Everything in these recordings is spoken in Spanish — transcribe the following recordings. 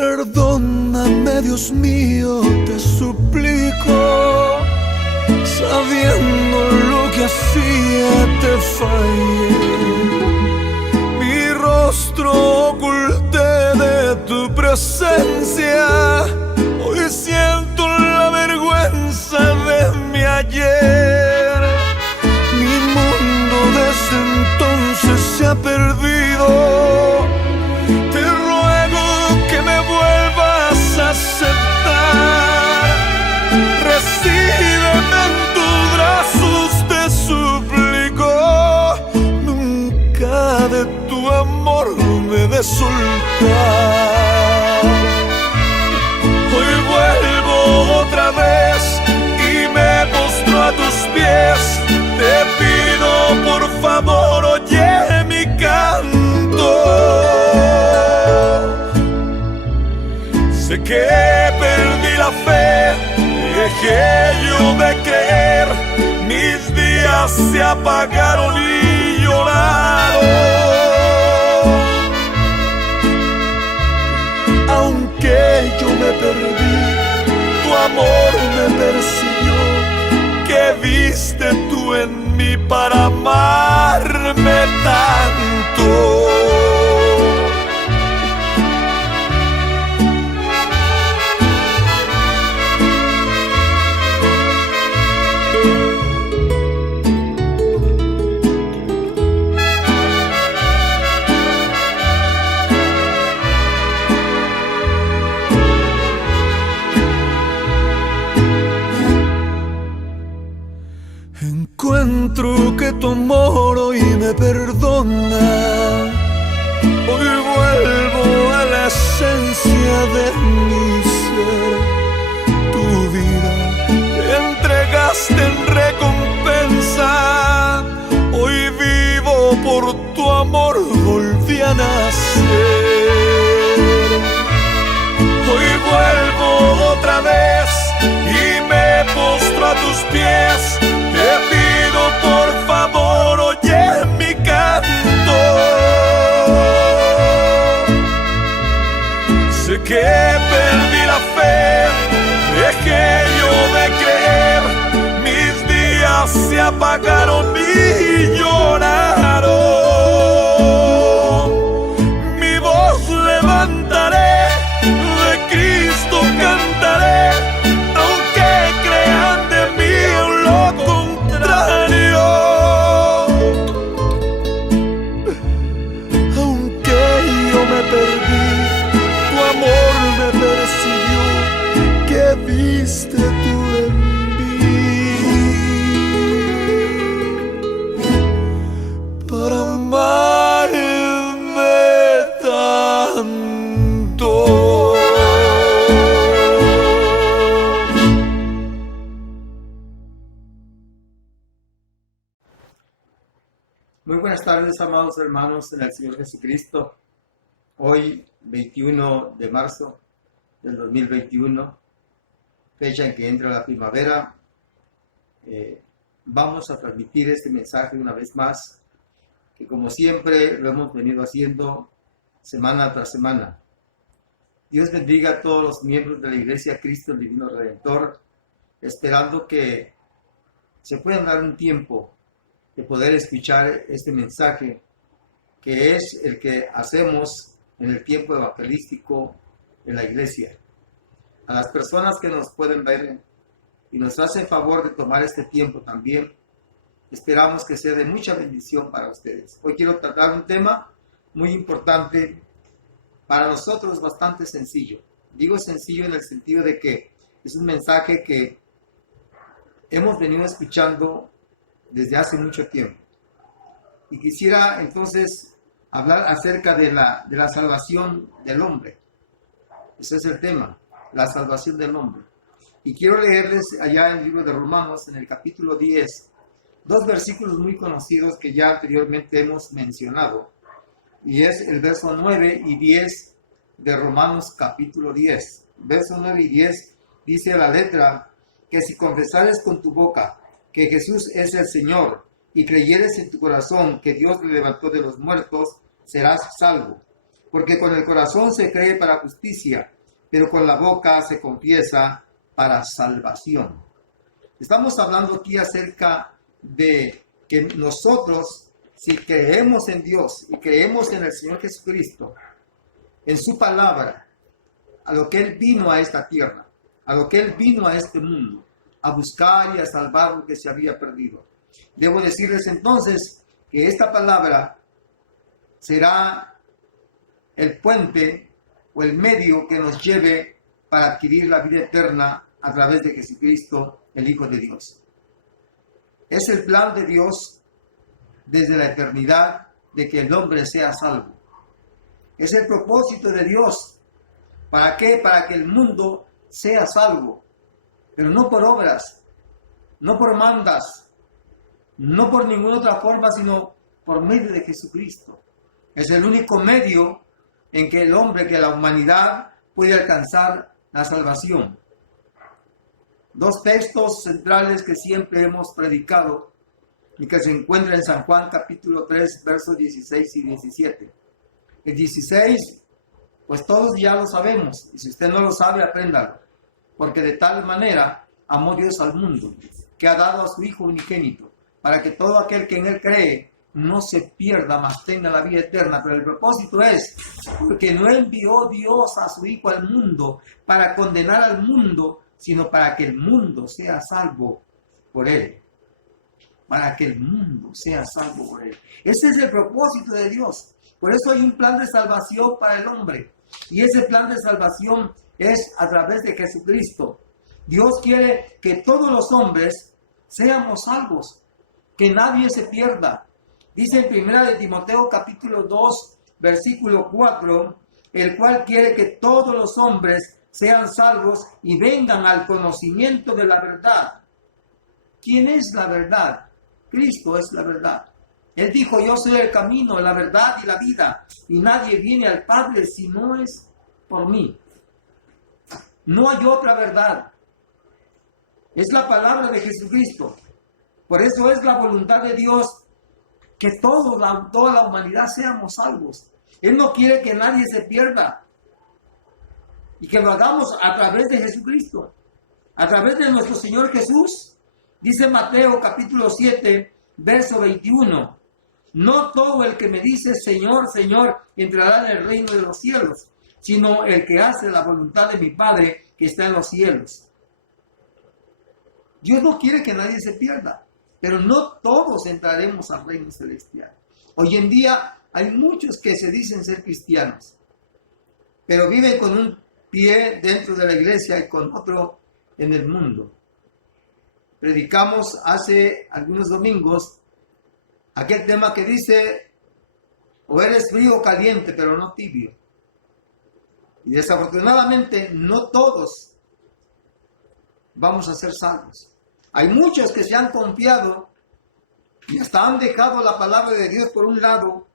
Perdóname, Dios mío, te suplico, sabiendo lo que hacía te fallé. Mi rostro oculté de tu presencia, hoy siento la vergüenza de mi ayer. Mi mundo desde entonces se ha perdido. Te ruego que me vuelvas a aceptar. Recíbeme en tus brazos, te suplico. Nunca de tu amor me de soltar. Hoy vuelvo otra vez y me postro a tus pies. Te pido por favor, oye mi canto. Sé que perdí la fe, dejé yo de creer. Mis días se apagaron y lloraron. Aunque yo me perdí, tu amor me persiguió. ¿Qué viste tú en mí para amarme tanto? Encuentro que tu amor hoy me perdona. Hoy vuelvo a la esencia de mi ser. Tu vida te entregaste en recompensa. Hoy vivo por tu amor, volví a nacer. Hoy vuelvo otra vez y me postro a tus pies. Te pido por favor, oye mi canto. Sé que perdí la fe, dejé yo de creer. Mis días se apagaron y lloraron. Mi voz levantaré, de Cristo cantaré. Aunque crean de mí lo contrario, aunque yo me perdí, tu amor me persiguió. ¿Qué viste tú en mí para amarme tanto? Muy buenas tardes, amados hermanos en el Señor Jesucristo. Hoy, 21 de marzo del 2021, fecha en que entra la primavera, vamos a transmitir este mensaje una vez más, que como siempre lo hemos venido haciendo semana tras semana. Dios bendiga a todos los miembros de la Iglesia Cristo el Divino Redentor, esperando que se puedan dar un tiempo de poder escuchar este mensaje, que es el que hacemos en el tiempo evangelístico en la iglesia. A las personas que nos pueden ver y nos hacen favor de tomar este tiempo también, esperamos que sea de mucha bendición para ustedes. Hoy quiero tratar un tema muy importante, para nosotros bastante sencillo. Digo sencillo en el sentido de que es un mensaje que hemos venido escuchando desde hace mucho tiempo. Y quisiera entonces hablar acerca de la salvación del hombre. Ese es el tema, la salvación del hombre. Y quiero leerles allá en el libro de Romanos, en el capítulo 10, dos versículos muy conocidos que ya anteriormente hemos mencionado. Y es el verso 9 y 10 de Romanos capítulo 10. Verso 9 y 10 dice la letra que si confesares con tu boca que Jesús es el Señor y creyeres en tu corazón que Dios le levantó de los muertos, serás salvo. porque con el corazón se cree para justicia, pero con la boca se confiesa para salvación. Estamos hablando aquí acerca de que nosotros, si creemos en Dios y creemos en el Señor Jesucristo, en su palabra, a lo que Él vino a esta tierra, a lo que Él vino a este mundo, a buscar y a salvar lo que se había perdido. Debo decirles entonces que esta palabra será el puente o el medio que nos lleve para adquirir la vida eterna a través de Jesucristo, el Hijo de Dios. Es el plan de Dios desde la eternidad de que el hombre sea salvo. Es el propósito de Dios. ¿Para qué? Para que el mundo sea salvo, pero no por obras, no por mandas, no por ninguna otra forma, sino por medio de Jesucristo. Es el único medio en que el hombre, que la humanidad puede alcanzar la salvación. Dos textos centrales que siempre hemos predicado y que se encuentran en San Juan capítulo 3, versos 16 y 17. El 16, pues todos ya lo sabemos, y si usted no lo sabe, apréndalo. Porque de tal manera amó Dios al mundo, que ha dado a su Hijo unigénito, para que todo aquel que en Él cree no se pierda, mas tenga la vida eterna. Pero el propósito es, porque no envió Dios a su Hijo al mundo para condenar al mundo, sino para que el mundo sea salvo por Él. Para que el mundo sea salvo por Él. Ese es el propósito de Dios. Por eso hay un plan de salvación para el hombre. Y ese plan de salvación es a través de Jesucristo. Dios quiere que todos los hombres seamos salvos, que nadie se pierda. Dice en 1 Timoteo capítulo 2, versículo 4, el cual quiere que todos los hombres sean salvos y vengan al conocimiento de la verdad. ¿Quién es la verdad? Cristo es la verdad. Él dijo, yo soy el camino, la verdad y la vida, y nadie viene al Padre si no es por mí. No hay otra verdad. Es la palabra de Jesucristo. Por eso es la voluntad de Dios que toda la humanidad seamos salvos. Él no quiere que nadie se pierda. Y que lo hagamos a través de Jesucristo. A través de nuestro Señor Jesús. Dice Mateo capítulo 7, verso 21. No todo el que me dice Señor, Señor, entrará en el reino de los cielos, sino el que hace la voluntad de mi Padre que está en los cielos. Dios no quiere que nadie se pierda, pero no todos entraremos al reino celestial. Hoy en día hay muchos que se dicen ser cristianos, pero viven con un pie dentro de la iglesia y con otro en el mundo. Predicamos hace algunos domingos aquel tema que dice, o eres frío o caliente, pero no tibio. Y desafortunadamente no todos vamos a ser salvos. Hay muchos que se han confiado y hasta han dejado la palabra de Dios por un lado,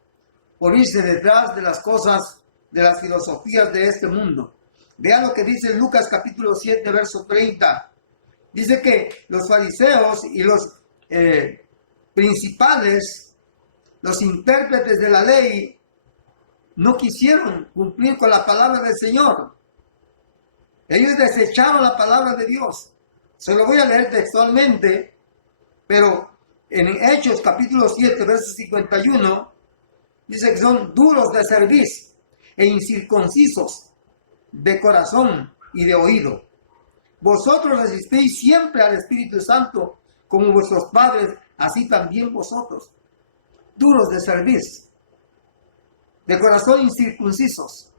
por irse detrás de las cosas, de las filosofías de este mundo. Vean lo que dice Lucas capítulo 7, verso 30. Dice que los fariseos y los principales, los intérpretes de la ley, no quisieron cumplir con la palabra del Señor. Ellos desecharon la palabra de Dios. Se lo voy a leer textualmente, pero en Hechos capítulo 7, verso 51, dice que son duros de cerviz e incircuncisos de corazón y de oído. Vosotros resistéis siempre al Espíritu Santo, como vuestros padres, así también vosotros. Duros de cerviz, de corazón incircuncisos.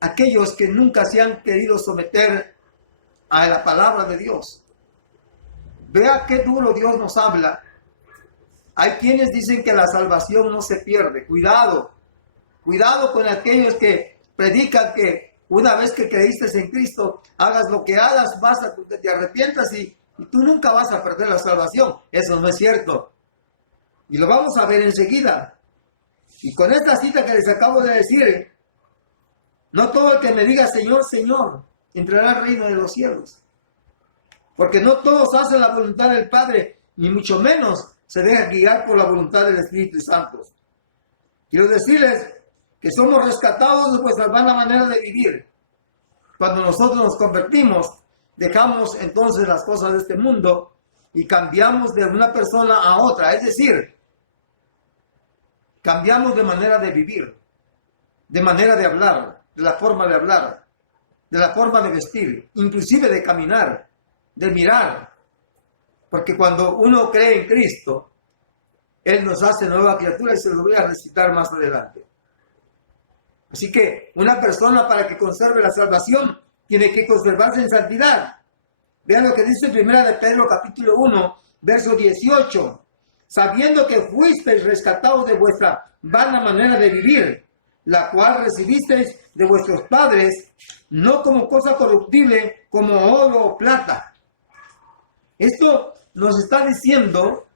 Aquellos que nunca se han querido someter a la palabra de Dios. Vea qué duro Dios nos habla. Hay quienes dicen que la salvación no se pierde. Cuidado con aquellos que predican que una vez que creíste en Cristo, hagas lo que hagas, te arrepientas y tú nunca vas a perder la salvación. Eso no es cierto. Y lo vamos a ver enseguida. Y con esta cita que les acabo de decir, no todo el que me diga Señor, Señor, entrará al reino de los cielos. Porque no todos hacen la voluntad del Padre, ni mucho menos se dejan guiar por la voluntad del Espíritu Santo. Quiero decirles que somos rescatados de vuestra vana manera de vivir. Cuando nosotros nos convertimos, dejamos entonces las cosas de este mundo y cambiamos de una persona a otra, es decir, cambiamos de manera de vivir, de manera de hablar, de la forma de hablar, de la forma de vestir, inclusive de caminar, de mirar. Porque cuando uno cree en Cristo, Él nos hace nueva criatura y se lo voy a recitar más adelante. Así que una persona para que conserve la salvación tiene que conservarse en santidad. Vean lo que dice 1 de Pedro capítulo 1, verso 18. Sabiendo que fuisteis rescatados de vuestra vana manera de vivir, la cual recibisteis de vuestros padres, no como cosa corruptible, como oro o plata. Esto nos está diciendo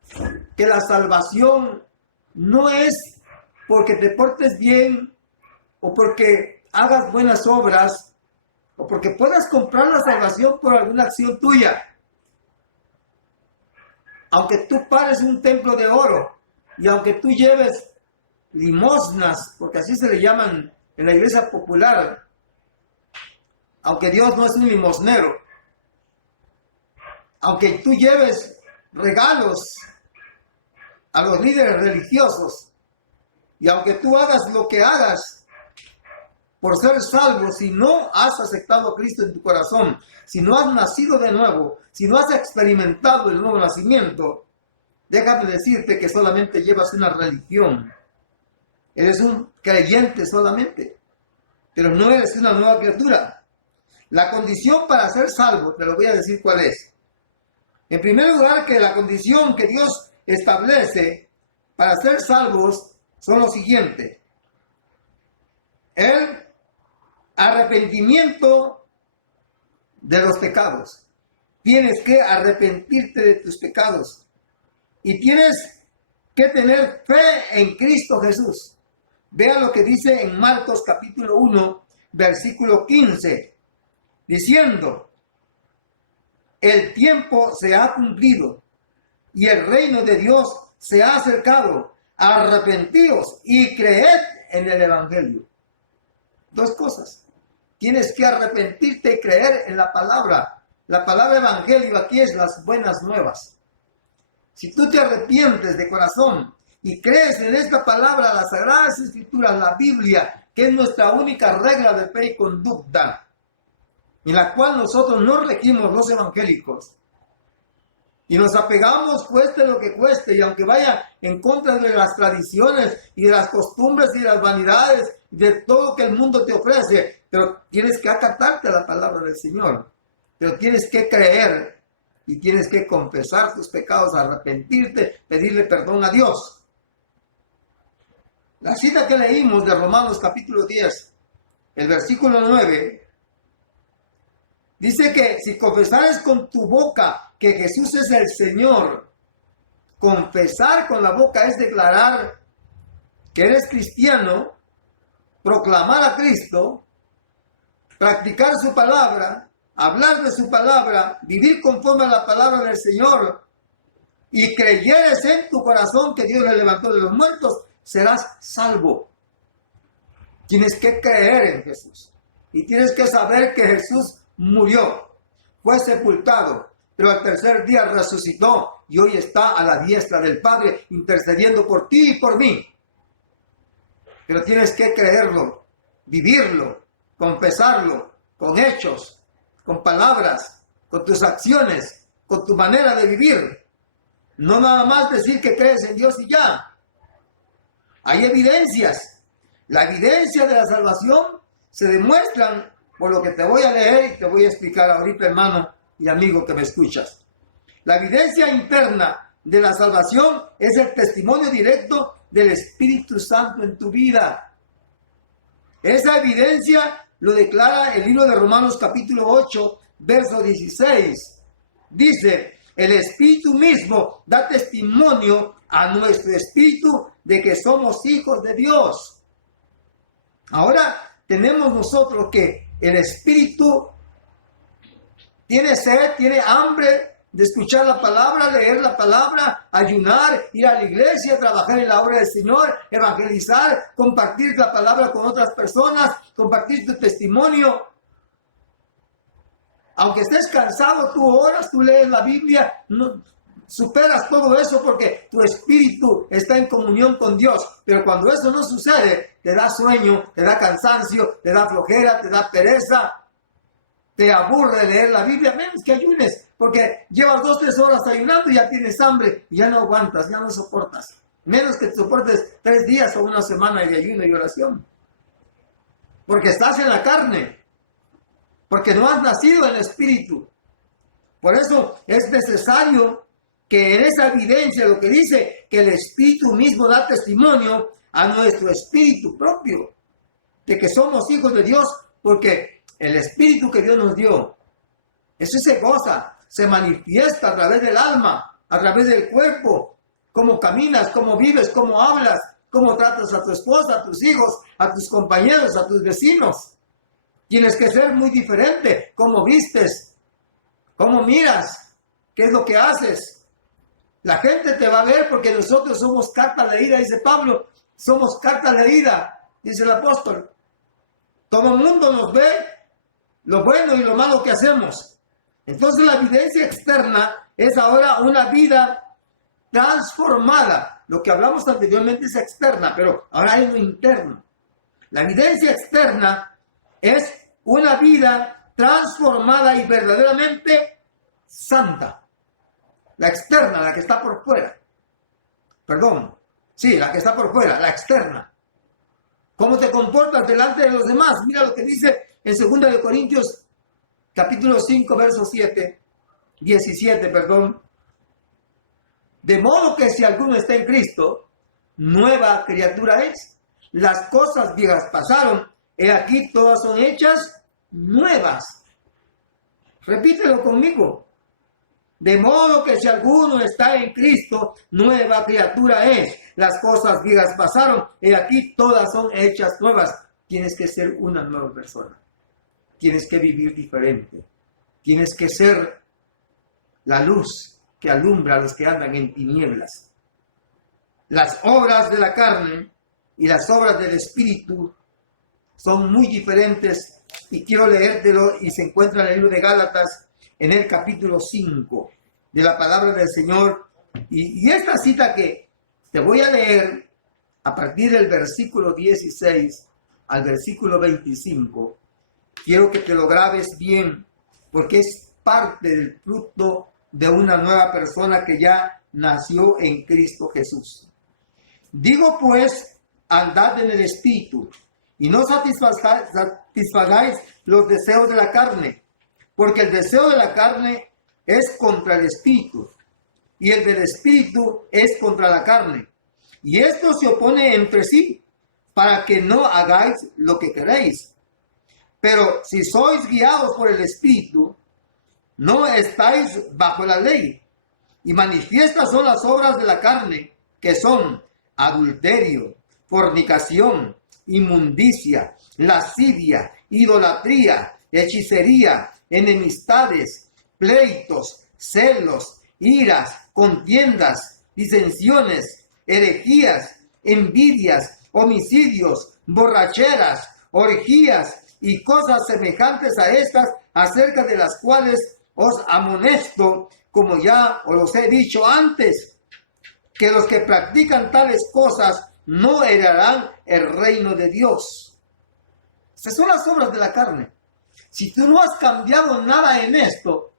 que la salvación no es porque te portes bien o porque hagas buenas obras o porque puedas comprar la salvación por alguna acción tuya. Aunque tú pares un templo de oro y aunque tú lleves limosnas, porque así se le llaman en la iglesia popular, aunque Dios no es un limosnero, aunque tú lleves regalos a los líderes religiosos y aunque tú hagas lo que hagas por ser salvo, si no has aceptado a Cristo en tu corazón, si no has nacido de nuevo, si no has experimentado el nuevo nacimiento, déjame decirte que solamente llevas una religión. Eres un creyente solamente, pero no eres una nueva criatura. La condición para ser salvo, te lo voy a decir cuál es. En primer lugar, que la condición que Dios establece para ser salvos son lo siguiente. El arrepentimiento de los pecados. Tienes que arrepentirte de tus pecados. Y tienes que tener fe en Cristo Jesús. Vea lo que dice en Marcos capítulo 1, versículo 15. Diciendo, el tiempo se ha cumplido y el reino de Dios se ha acercado. Arrepentíos y creed en el Evangelio. Dos cosas. Tienes que arrepentirte y creer en la palabra. La palabra Evangelio aquí es las buenas nuevas. Si tú te arrepientes de corazón y crees en esta palabra, las Sagradas Escrituras, la Biblia, que es nuestra única regla de fe y conducta, en la cual nosotros no regimos los evangélicos, y nos apegamos cueste lo que cueste, y aunque vaya en contra de las tradiciones y de las costumbres y de las vanidades, de todo lo que el mundo te ofrece, pero tienes que acatarte a la palabra del Señor, pero tienes que creer y tienes que confesar tus pecados, arrepentirte, pedirle perdón a Dios. La cita que leímos de Romanos capítulo 10, el versículo 9, dice que si confesares con tu boca que Jesús es el Señor, confesar con la boca es declarar que eres cristiano, proclamar a Cristo, practicar su palabra, hablar de su palabra, vivir conforme a la palabra del Señor, y creyeres en tu corazón que Dios le levantó de los muertos, serás salvo. Tienes que creer en Jesús y tienes que saber que Jesús murió, fue sepultado, pero al tercer día resucitó y hoy está a la diestra del Padre intercediendo por ti y por mí. Pero tienes que creerlo, vivirlo, confesarlo con hechos, con palabras, con tus acciones, con tu manera de vivir. No nada más decir que crees en Dios y ya. Hay evidencias. La evidencia de la salvación se demuestran por lo que te voy a leer y te voy a explicar ahorita, hermano y amigo que me escuchas. La evidencia interna de la salvación es el testimonio directo del Espíritu Santo en tu vida. Esa evidencia lo declara el libro de Romanos capítulo 8, verso 16. Dice, el Espíritu mismo da testimonio a nuestro espíritu de que somos hijos de Dios. Ahora tenemos nosotros que el Espíritu tiene sed, tiene hambre de escuchar la palabra, leer la palabra, ayunar, ir a la iglesia, trabajar en la obra del Señor, evangelizar, compartir la palabra con otras personas, compartir tu testimonio. Aunque estés cansado, tú oras, tú lees la Biblia, no, superas todo eso porque tu espíritu está en comunión con Dios. Pero cuando eso no sucede, te da sueño, te da cansancio, te da flojera, te da pereza, te aburre leer la Biblia, menos que ayunes, porque llevas 2 o 3 horas ayunando y ya tienes hambre y ya no aguantas, ya no soportas. Menos que te soportes 3 días o una semana de ayuno y oración. Porque estás en la carne, porque no has nacido en el espíritu. Por eso es necesario que en esa evidencia, lo que dice, que el espíritu mismo da testimonio a nuestro espíritu propio, de que somos hijos de Dios, porque el espíritu que Dios nos dio, eso se goza, se manifiesta a través del alma, a través del cuerpo, cómo caminas, cómo vives, cómo hablas, cómo tratas a tu esposa, a tus hijos, a tus compañeros, a tus vecinos. Tienes que ser muy diferente, cómo vistes, cómo miras, qué es lo que haces. La gente te va a ver porque nosotros somos carta leída, dice Pablo, somos carta leída, dice el apóstol. Todo el mundo nos ve lo bueno y lo malo que hacemos. Entonces la evidencia externa es ahora una vida transformada. Lo que hablamos anteriormente es externa, pero ahora es lo interno. La evidencia externa es una vida transformada y verdaderamente santa. La externa, la que está por fuera. Perdón. Sí, la que está por fuera, la externa. ¿Cómo te comportas delante de los demás? Mira lo que dice en 2 de Corintios, capítulo 5, verso 17. De modo que si alguno está en Cristo, nueva criatura es. Las cosas viejas pasaron, he aquí todas son hechas nuevas. Repítelo conmigo. De modo que si alguno está en Cristo, nueva criatura es. Las cosas viejas pasaron, y aquí todas son hechas nuevas. Tienes que ser una nueva persona. Tienes que vivir diferente. Tienes que ser la luz que alumbra a los que andan en tinieblas. Las obras de la carne y las obras del Espíritu son muy diferentes. Y quiero leértelo, y se encuentra en el libro de Gálatas, en el capítulo 5 de la palabra del Señor. Y esta cita que te voy a leer a partir del versículo 16 al versículo 25, quiero que te lo grabes bien, porque es parte del fruto de una nueva persona que ya nació en Cristo Jesús. Digo pues, andad en el Espíritu, y no satisfagáis los deseos de la carne, porque el deseo de la carne es contra el Espíritu, y el del Espíritu es contra la carne. Y esto se opone entre sí, para que no hagáis lo que queréis. Pero si sois guiados por el Espíritu, no estáis bajo la ley. Y manifiestas son las obras de la carne, que son adulterio, fornicación, inmundicia, lascivia, idolatría, hechicería, enemistades, pleitos, celos, iras, contiendas, disensiones, herejías, envidias, homicidios, borracheras, orgías y cosas semejantes a estas, acerca de las cuales os amonesto, como ya os los he dicho antes, que los que practican tales cosas no heredarán el reino de Dios. Estas son las obras de la carne. Si tú no has cambiado nada en esto,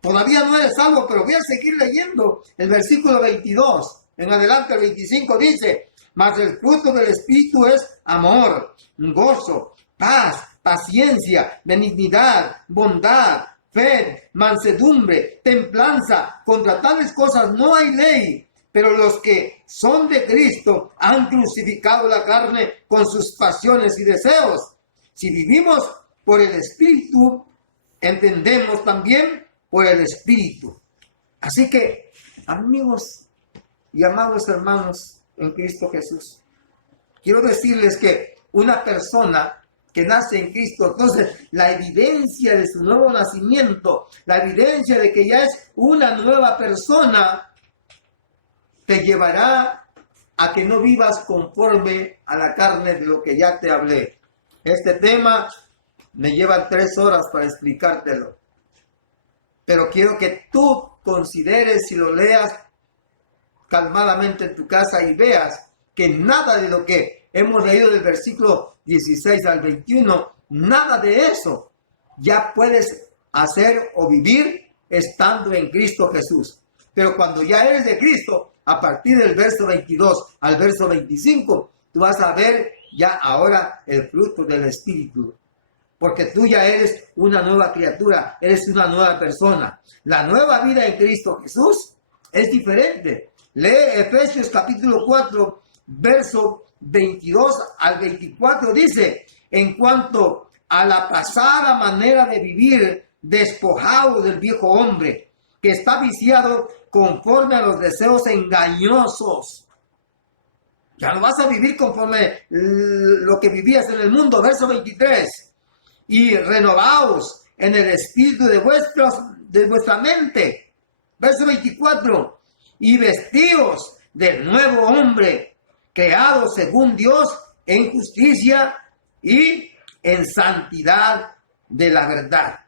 todavía no eres salvo, pero voy a seguir leyendo el versículo 22. En adelante el 25 dice, mas el fruto del Espíritu es amor, gozo, paz, paciencia, benignidad, bondad, fe, mansedumbre, templanza. Contra tales cosas no hay ley. Pero los que son de Cristo han crucificado la carne con sus pasiones y deseos. Si vivimos por el Espíritu, entendemos también por el Espíritu. Así que, amigos y amados hermanos en Cristo Jesús, quiero decirles que una persona que nace en Cristo. Entonces, la evidencia de su nuevo nacimiento, la evidencia de que ya es una nueva persona, te llevará a que no vivas conforme a la carne de lo que ya te hablé. Este tema me lleva 3 horas para explicártelo, pero quiero que tú consideres y lo leas calmadamente en tu casa y veas que nada de lo que hemos leído del versículo 16 al 21, nada de eso ya puedes hacer o vivir estando en Cristo Jesús. Pero cuando ya eres de Cristo, a partir del verso 22 al verso 25, tú vas a ver ya ahora el fruto del Espíritu. Porque tú ya eres una nueva criatura, eres una nueva persona. La nueva vida en Cristo Jesús es diferente. Lee Efesios capítulo 4, verso 22 al 24, dice: en cuanto a la pasada manera de vivir, despojado del viejo hombre, que está viciado conforme a los deseos engañosos. Ya no vas a vivir conforme lo que vivías en el mundo. Verso 23. Y renovaos en el espíritu de vuestra mente. Verso 24. Y vestidos del nuevo hombre, creado según Dios en justicia y en santidad de la verdad.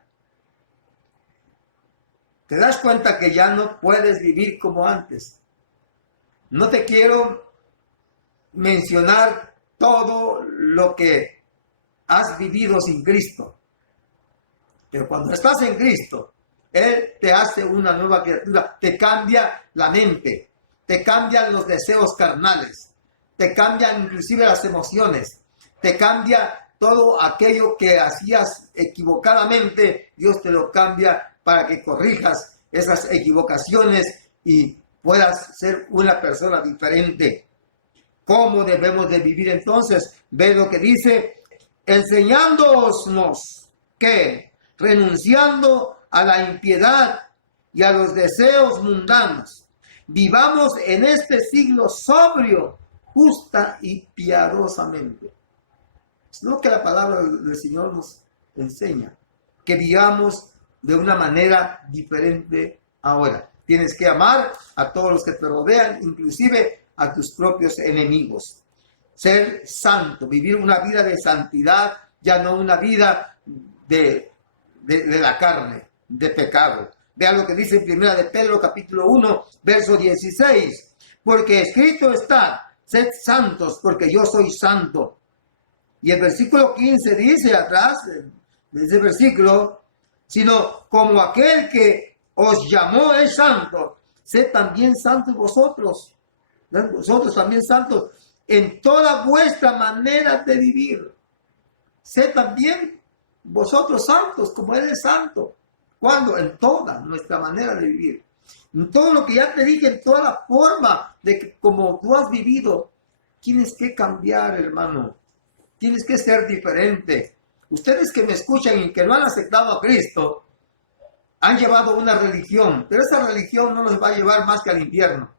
¿Te das cuenta que ya no puedes vivir como antes? No te quiero mencionar todo lo que has vivido sin Cristo. Pero cuando estás en Cristo, Él te hace una nueva criatura, te cambia la mente, te cambian los deseos carnales, te cambian inclusive las emociones, te cambia todo aquello que hacías equivocadamente. Dios te lo cambia para que corrijas esas equivocaciones y puedas ser una persona diferente. ¿Cómo debemos de vivir entonces? Ve lo que dice: enseñándonos que, renunciando a la impiedad y a los deseos mundanos, vivamos en este siglo sobrio, justa y piadosamente. Es lo que la palabra del Señor nos enseña, que vivamos de una manera diferente ahora. Tienes que amar a todos los que te rodean, inclusive a tus propios enemigos. Ser santo, vivir una vida de santidad, ya no una vida de la carne, de pecado. Vean lo que dice en 1 de Pedro capítulo 1, verso 16. Porque escrito está: sed santos, porque yo soy santo. Y el versículo 15 dice atrás de ese versículo: sino como aquel que os llamó es santo, sed también santos vosotros. Vosotros también santos en toda vuestra manera de vivir. Sed también vosotros santos, como Él es santo. ¿Cuándo? En toda nuestra manera de vivir. En todo lo que ya te dije, en toda la forma de que como tú has vivido, tienes que cambiar, hermano. Tienes que ser diferente. Ustedes que me escuchan y que no han aceptado a Cristo, han llevado una religión, pero esa religión no los va a llevar más que al infierno.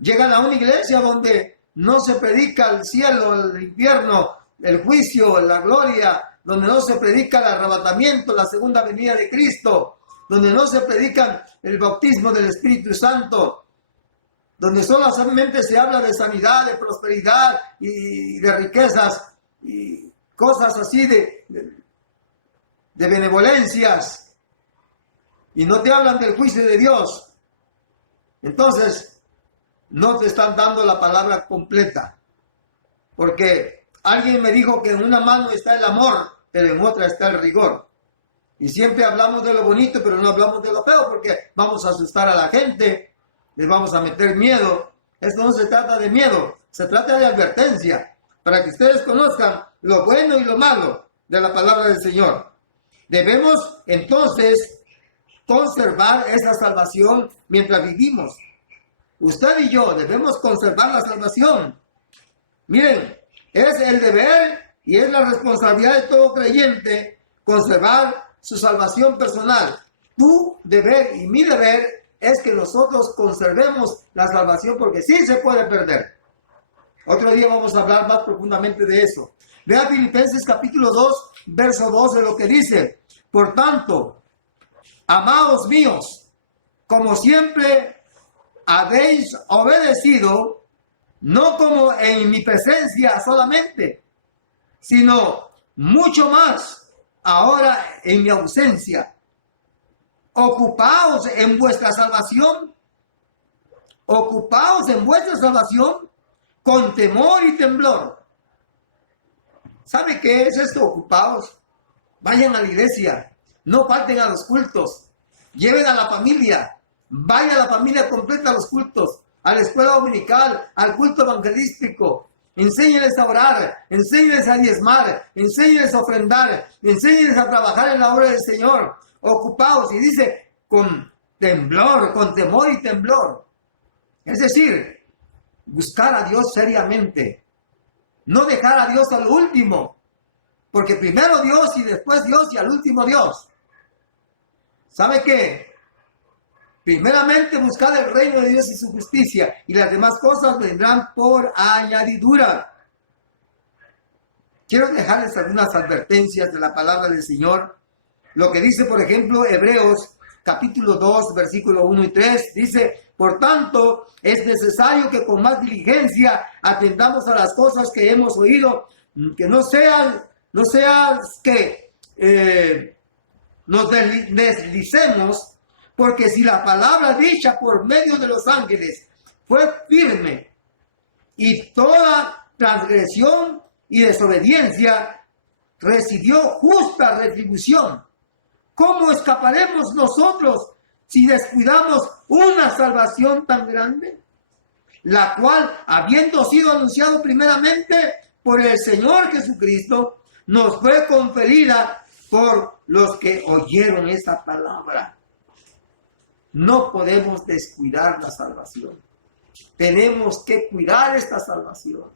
Llegan a una iglesia donde no se predica el cielo, el infierno, el juicio, la gloria, donde no se predica el arrebatamiento, la segunda venida de Cristo, donde no se predica el bautismo del Espíritu Santo, donde solamente se habla de sanidad, de prosperidad y de riquezas y cosas así de benevolencias, y no te hablan del juicio de Dios. Entonces, no te están dando la palabra completa, porque alguien me dijo que en una mano está el amor, pero en otra está el rigor. Y siempre hablamos de lo bonito, pero no hablamos de lo feo, porque vamos a asustar a la gente, les vamos a meter miedo. Esto no se trata de miedo, se trata de advertencia, para que ustedes conozcan lo bueno y lo malo de la palabra del Señor. Debemos entonces conservar esa salvación mientras vivimos. Usted y yo debemos conservar la salvación. Miren, es el deber y es la responsabilidad de todo creyente conservar su salvación personal. Tu deber y mi deber es que nosotros conservemos la salvación, porque sí se puede perder. Otro día vamos a hablar más profundamente de eso. Vea Filipenses capítulo 2, verso 12, lo que dice. Por tanto, amados míos, como siempre habéis obedecido, no como en mi presencia solamente, sino mucho más ahora en mi ausencia. Ocupaos en vuestra salvación. Ocupaos en vuestra salvación con temor y temblor. ¿Sabe qué es esto? Ocupaos. Vayan a la iglesia. No falten a los cultos. Lleven a la familia. Vaya a la familia completa a los cultos. A la escuela dominical. Al culto evangelístico. Enséñenles a orar. Enséñenles a diezmar. Enséñenles a ofrendar. Enséñenles a trabajar en la obra del Señor. Ocupaos. Y dice con temblor, con temor y temblor. Es decir, buscar a Dios seriamente. No dejar a Dios al último. Porque primero Dios y después Dios y al último Dios. ¿Sabe qué? Primeramente buscar el reino de Dios y su justicia. Y las demás cosas vendrán por añadidura. Quiero dejarles algunas advertencias de la palabra del Señor. Lo que dice, por ejemplo, Hebreos capítulo 2, versículo 1 y 3. Dice, por tanto, es necesario que con más diligencia atendamos a las cosas que hemos oído, que no sean que nos deslicemos, porque si la palabra dicha por medio de los ángeles fue firme, y toda transgresión y desobediencia recibió justa retribución, ¿cómo escaparemos nosotros si descuidamos una salvación tan grande? La cual, habiendo sido anunciado primeramente por el Señor Jesucristo, nos fue conferida por los que oyeron esa palabra. No podemos descuidar la salvación. Tenemos que cuidar esta salvación.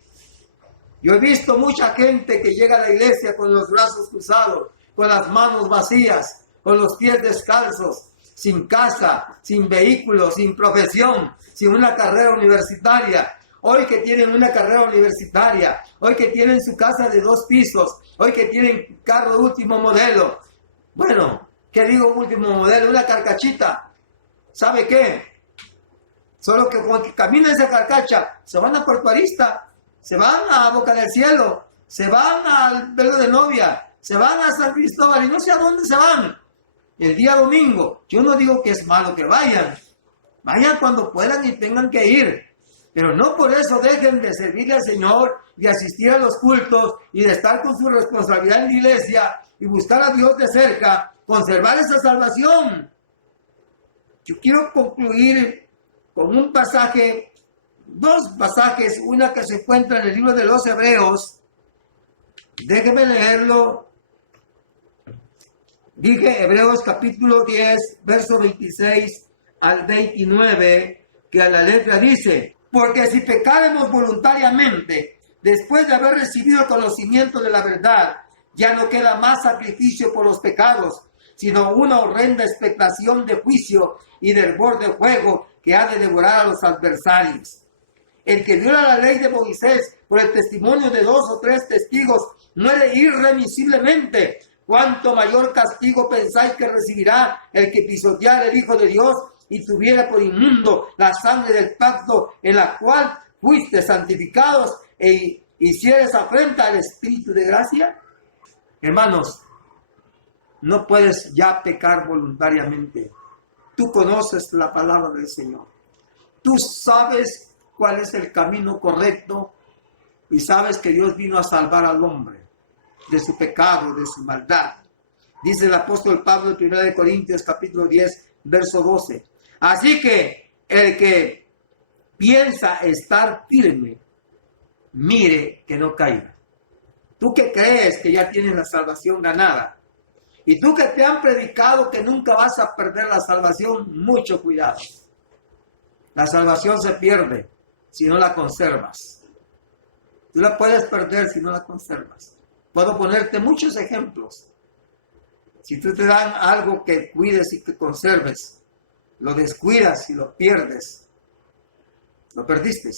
Yo he visto mucha gente que llega a la iglesia con los brazos cruzados, con las manos vacías, con los pies descalzos, sin casa, sin vehículo, sin profesión, sin una carrera universitaria. Hoy que tienen una carrera universitaria, hoy que tienen su casa de 2 pisos, hoy que tienen carro de último modelo. Bueno, ¿qué digo último modelo? Una carcachita. ¿Sabe qué? Solo que cuando camina esa carcacha, se van a Puerto Arista, se van a Boca del Cielo, se van al Velo de Novia, se van a San Cristóbal y no sé a dónde se van. El día domingo, yo no digo que es malo que vayan cuando puedan y tengan que ir, pero no por eso dejen de servirle al Señor, de asistir a los cultos y de estar con su responsabilidad en la iglesia y buscar a Dios de cerca, conservar esa salvación. Yo quiero concluir con un pasaje, 2 pasajes, una que se encuentra en el libro de los Hebreos. Déjeme leerlo. Dije Hebreos capítulo 10, verso 26 al 29, que a la letra dice, porque si pecáremos voluntariamente, después de haber recibido el conocimiento de la verdad, ya no queda más sacrificio por los pecados, sino una horrenda expectación de juicio y de hervor de fuego que ha de devorar a los adversarios. El que viola la ley de Moisés por el testimonio de 2 o 3 testigos muere irremisiblemente. ¿Cuánto mayor castigo pensáis que recibirá el que pisoteara el Hijo de Dios y tuviera por inmundo la sangre del pacto en la cual fuiste santificados e hicieres afrenta al Espíritu de gracia? Hermanos, no puedes ya pecar voluntariamente. Tú conoces la palabra del Señor. Tú sabes cuál es el camino correcto y sabes que Dios vino a salvar al hombre de su pecado, de su maldad. Dice el apóstol Pablo en 1 Corintios capítulo 10, verso 12. Así que el que piensa estar firme, mire que no caiga. Tú que crees que ya tienes la salvación ganada, y tú que te han predicado que nunca vas a perder la salvación, mucho cuidado. La salvación se pierde si no la conservas. Tú la puedes perder si no la conservas. Puedo ponerte muchos ejemplos. Si tú te dan algo que cuides y que conserves, lo descuidas y lo pierdes, lo perdiste.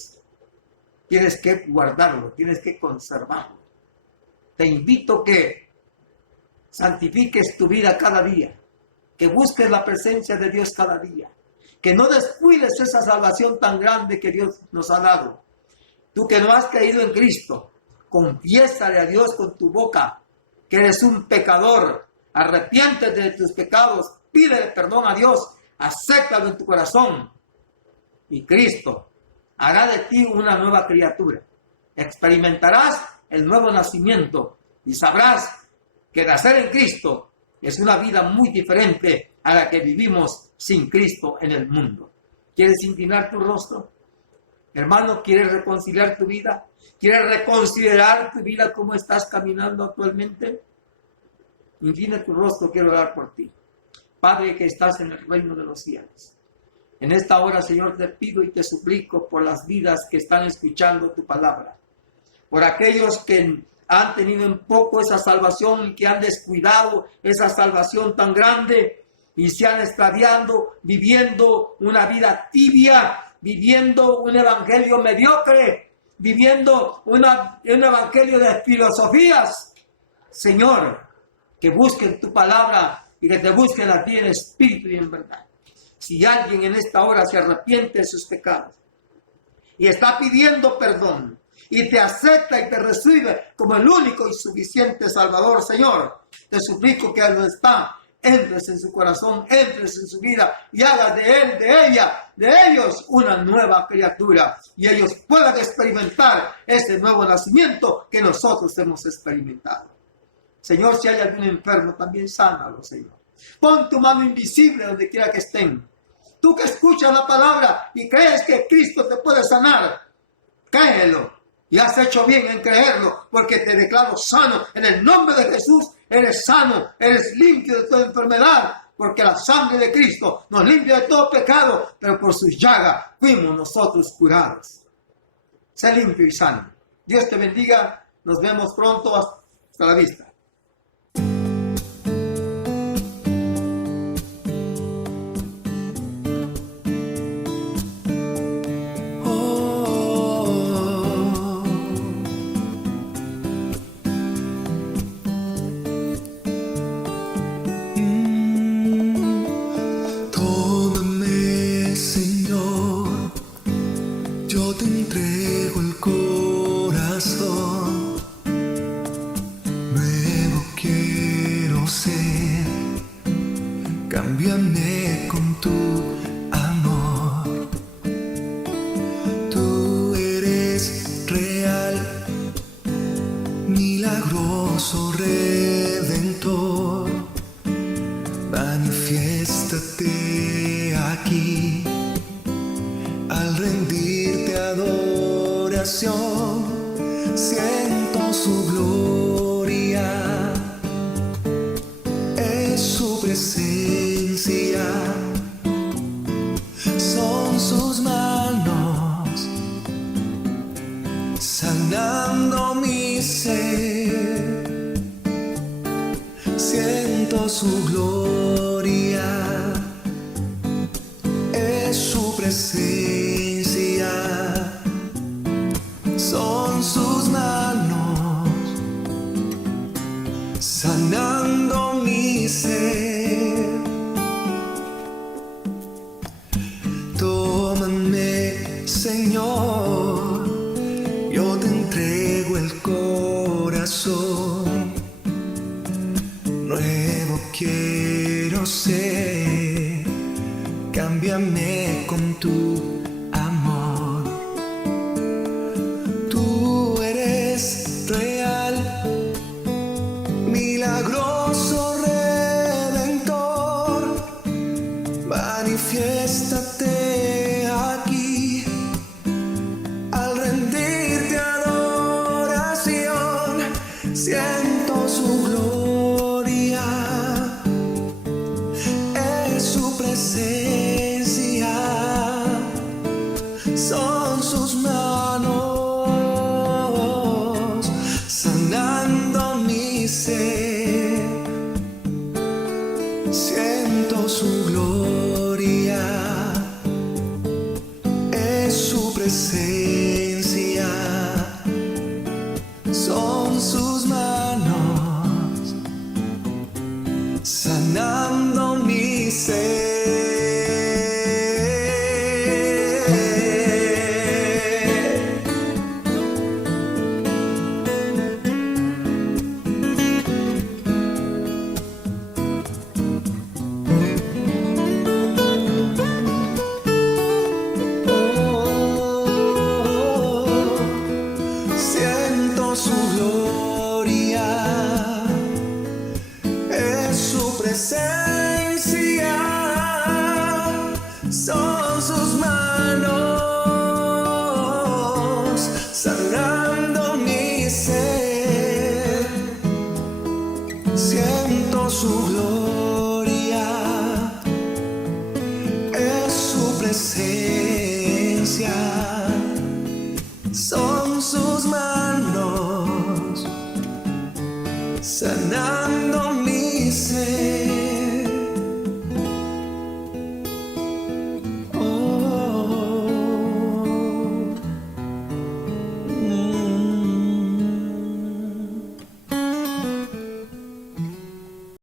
Tienes que guardarlo, tienes que conservarlo. te invito que santifiques tu vida cada día, que busques la presencia de Dios cada día, que no descuides esa salvación tan grande que Dios nos ha dado. Tú que no has creído en Cristo, confiésale a Dios con tu boca que eres un pecador, arrepiéntete de tus pecados, pídele perdón a Dios, acéptalo en tu corazón y Cristo hará de ti una nueva criatura. Experimentarás el nuevo nacimiento y sabrás que nacer en Cristo es una vida muy diferente a la que vivimos sin Cristo en el mundo. ¿Quieres inclinar tu rostro? Hermano, ¿quieres reconciliar tu vida? ¿Quieres reconsiderar tu vida cómo estás caminando actualmente? Inclina tu rostro, quiero orar por ti. Padre que estás en el reino de los cielos. En esta hora, Señor, te pido y te suplico por las vidas que están escuchando tu palabra. Por aquellos que han tenido en poco esa salvación y que han descuidado esa salvación tan grande y se han extraviado viviendo una vida tibia, viviendo un evangelio mediocre, viviendo un evangelio de filosofías. Señor, que busquen tu palabra y que te busquen a ti en espíritu y en verdad. Si alguien en esta hora se arrepiente de sus pecados y está pidiendo perdón y te acepta y te recibe como el único y suficiente Salvador, Señor, te suplico que Él no está, entres en su corazón, entres en su vida y hagas de él, de ella, de ellos una nueva criatura y ellos puedan experimentar ese nuevo nacimiento que nosotros hemos experimentado. Señor, si hay algún enfermo, también sánalo, Señor. Pon tu mano invisible donde quiera que estén. Tú que escuchas la palabra y crees que Cristo te puede sanar, créelo. Y has hecho bien en creerlo, porque te declaro sano. En el nombre de Jesús, eres sano, eres limpio de toda enfermedad, porque la sangre de Cristo nos limpia de todo pecado, pero por sus llagas fuimos nosotros curados. Sé limpio y sano. Dios te bendiga. Nos vemos pronto. Hasta la vista. Yo te entrego el corazón, nuevo quiero ser, cámbiame con tu amor. Tú eres real, milagroso Redentor, manifiéstate aquí. Al rendirte adoración, siento su gloria, es su presencia, son sus manos, sanando mi ser, siento su gloria, es su presencia. Son sus manos sanando mi ser. Tómame, Señor, yo te entrego el corazón. Nuevo quiero ser, cámbiame con tu milagroso Redentor, manifiéstate aquí. Al rendirte adoración, siento su gloria, es su presencia, son sus manos sanando mi ser, siento su gloria, es su presencia, son sus manos sanando mi ser. Siento su gloria, es su presencia, son sus manos sanando mi ser. Siento su gloria, es su presencia, son sus manos sanando